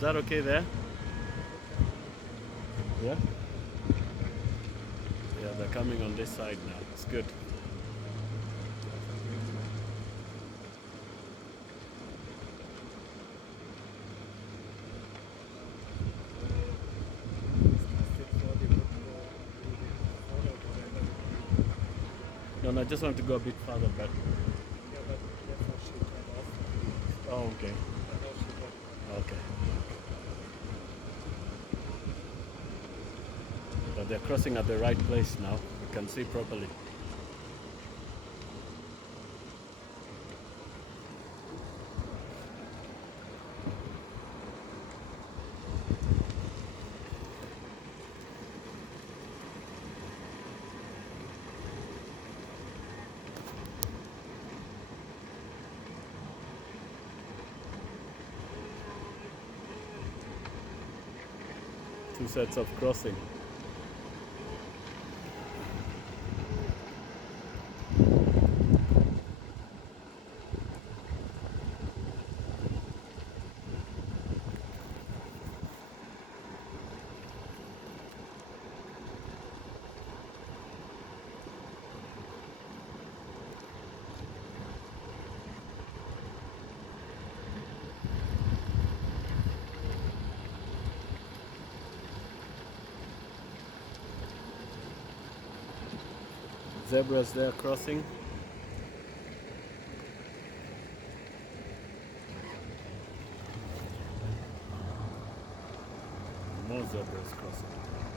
Is that okay there? Yeah? Yeah, they're coming on this side now. It's good. No, no, I just want to go a bit further back. Oh, okay. Okay. But they're crossing at the right place now. We can see properly. Two sets of crossing. Zebras there crossing. More zebras crossing.